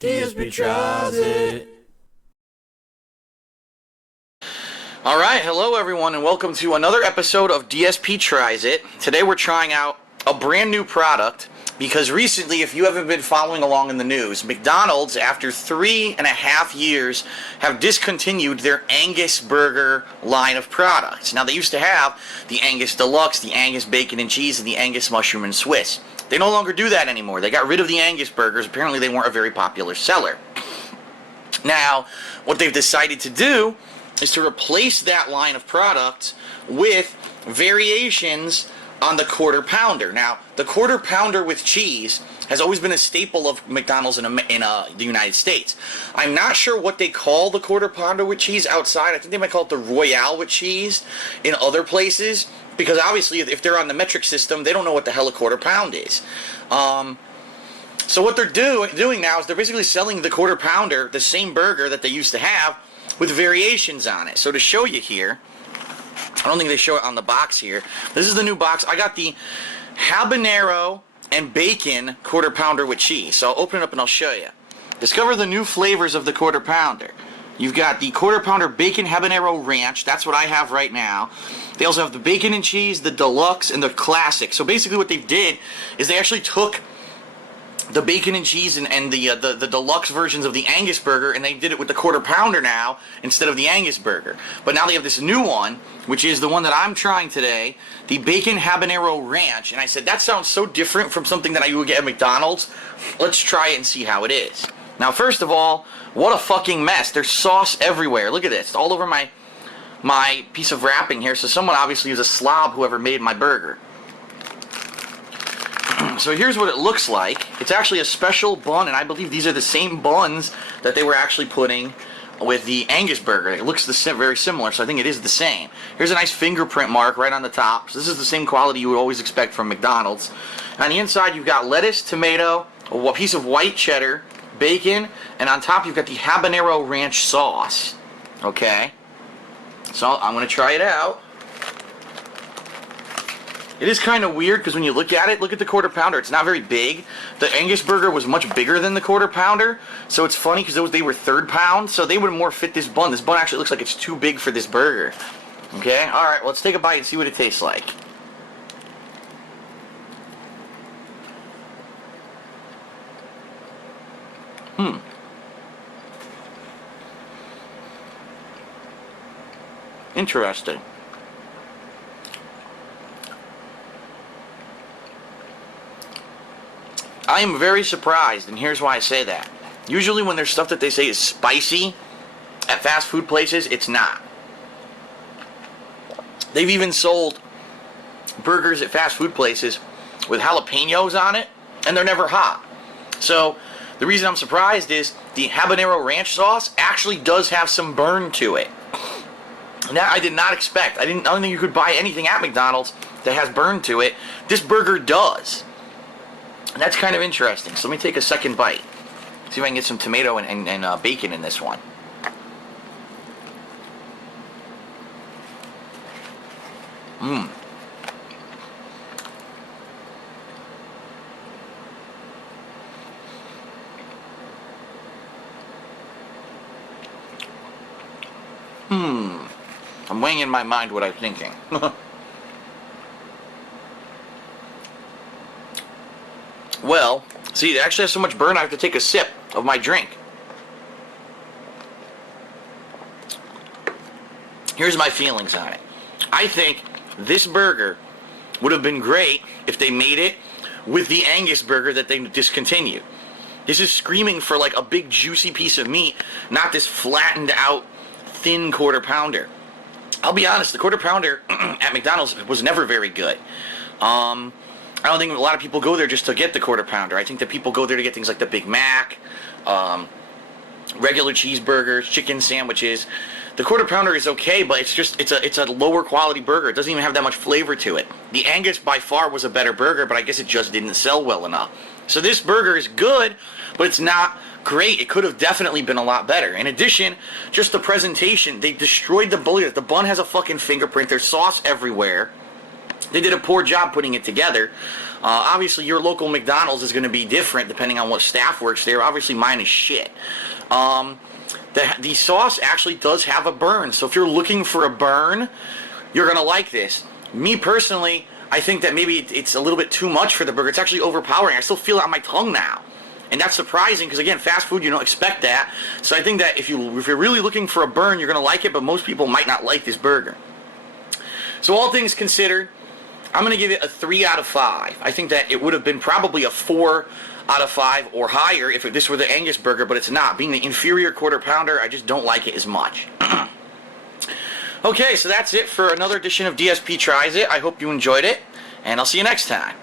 DSP tries it. All right, hello everyone, and welcome to another episode of DSP Tries It. Today we're trying out a brand new product because recently, if you haven't been following along in the news, McDonald's, after 3.5 years, have discontinued their Angus Burger line of products. Now, they used to have the Angus Deluxe, the Angus Bacon and Cheese, and the Angus Mushroom and Swiss. They no longer do that anymore. They got rid of the Angus burgers. Apparently, they weren't a very popular seller. Now, what they've decided to do is to replace that line of products with variations on the Quarter Pounder. Now, the Quarter Pounder with cheese has always been a staple of McDonald's in the United States. I'm not sure what they call the Quarter Pounder with cheese outside. I think they might call it the Royale with cheese in other places, because obviously if they're on the metric system, they don't know what the hell a quarter pound is. So what they're doing now is they're basically selling the Quarter Pounder, the same burger that they used to have, with variations on it. So to show you here, I don't think they show it on the box here. This is the new box. I got the Habanero and Bacon Quarter Pounder with cheese. So I'll open it up and I'll show you. Discover the new flavors of the Quarter Pounder. You've got the Quarter Pounder Bacon Habanero Ranch. That's what I have right now. They also have the Bacon and Cheese, the Deluxe, and the Classic. So basically what they did is they actually took the bacon and cheese and the deluxe versions of the Angus burger, and they did it with the Quarter Pounder now instead of the Angus burger. But now they have this new one, which is the one that I'm trying today, the Bacon Habanero Ranch. And I said, that sounds so different from something that I would get at McDonald's. Let's try it and see how it is. Now, first of all, what a fucking mess. There's sauce everywhere. Look at this. It's all over my piece of wrapping here. So someone obviously was a slob, whoever made my burger. So here's what it looks like. It's actually a special bun, and I believe these are the same buns that they were actually putting with the Angus burger. It looks very similar, so I think it is the same. Here's a nice fingerprint mark right on the top. So this is the same quality you would always expect from McDonald's. On the inside, you've got lettuce, tomato, a piece of white cheddar, bacon, and on top you've got the Habanero Ranch sauce. Okay? So I'm going to try it out. It is kind of weird because when you look at it, look at the Quarter Pounder. It's not very big. The Angus burger was much bigger than the Quarter Pounder. So it's funny because they were third pound, so they would more fit this bun. This bun actually looks like it's too big for this burger. Okay? Alright, well, let's take a bite and see what it tastes like. Interesting. I am very surprised, and here's why I say that. Usually when there's stuff that they say is spicy at fast food places, it's not. They've even sold burgers at fast food places with jalapenos on it, and they're never hot. So the reason I'm surprised is the Habanero Ranch sauce actually does have some burn to it. That I did not expect. I don't think you could buy anything at McDonald's that has burn to it. This burger does. And that's kind of interesting. So let me take a second bite. See if I can get some tomato and bacon in this one. I'm weighing in my mind what I'm thinking. Well, see, it actually has so much burn I have to take a sip of my drink. Here's my feelings on it. I think this burger would have been great if they made it with the Angus burger that they discontinued. This is screaming for like a big juicy piece of meat, not this flattened out thin Quarter Pounder. I'll be honest, the Quarter Pounder at McDonald's was never very good. I don't think a lot of people go there just to get the Quarter Pounder. I think that people go there to get things like the Big Mac, regular cheeseburgers, chicken sandwiches. The Quarter Pounder is okay, but it's a lower quality burger. It doesn't even have that much flavor to it. The Angus by far was a better burger, but I guess it just didn't sell well enough. So this burger is good, but it's not great. It could have definitely been a lot better. In addition, just the presentation, they destroyed the bun. The bun has a fucking fingerprint. There's sauce everywhere. they did a poor job putting it together. Obviously, your local McDonald's is going to be different depending on what staff works there. Obviously, mine is shit. The sauce actually does have a burn, so if you're looking for a burn, you're going to like this. Me personally, I think that maybe it's a little bit too much for the burger. It's actually overpowering. I still feel it on my tongue now. And that's surprising because, again, fast food, you don't expect that. So I think that if you're really looking for a burn, you're going to like it, but most people might not like this burger. So all things considered, I'm going to give it a 3 out of 5. I think that it would have been probably a 4 out of 5 or higher if this were the Angus burger, but it's not. Being the inferior quarter pounder, I just don't like it as much. Okay, so that's it for another edition of DSP Tries It. I hope you enjoyed it, and I'll see you next time.